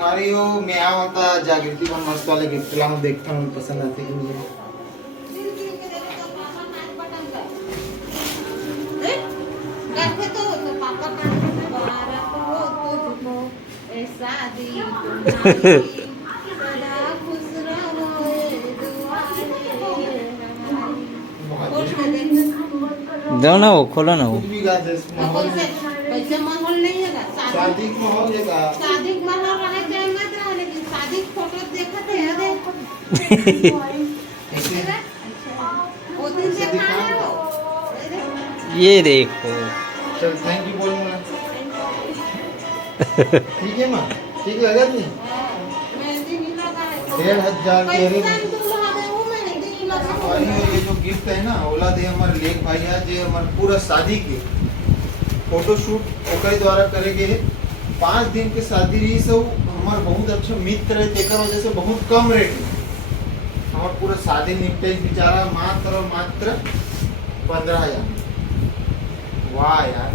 तुम्हारी हो मैं आवता जागृति को मस्त वाले गिफ्ट ला हूं देखता हूं पसंद आती कि मुझे दो ना वो खोलो ना वो कुछ भी गा दे इस माहौल में। कैसे माहौल नहीं है शादी का माहौल है का शादी का माहौल रहे चाहे मत रहे लेकिन शादी की फोटो देखा थे याद है वो दिन ऐसे देखा है दिखा। वो ये देखो चल थैंक यू बोलूंगा ठीक है माँ ठीक लगा नहीं मेहंदी नहीं लगा है 1500 के रे पैसा दूल्हा दे वो मेहंदी नहीं लगा और ये जो गिफ्ट है ना ओला दे हमारे लेख भाई आज जे हमारे पूरा शादी के फोटो शूट ओकरे द्वारा करेगे 5 दिन के शादी रही सब हमारे बहुत अच्छा मित्र है तेकर वजह से बहुत कम रेट में हमारे पूरा शादी निपटे बेचारा मात्र और मात्र 15,000 वाह यार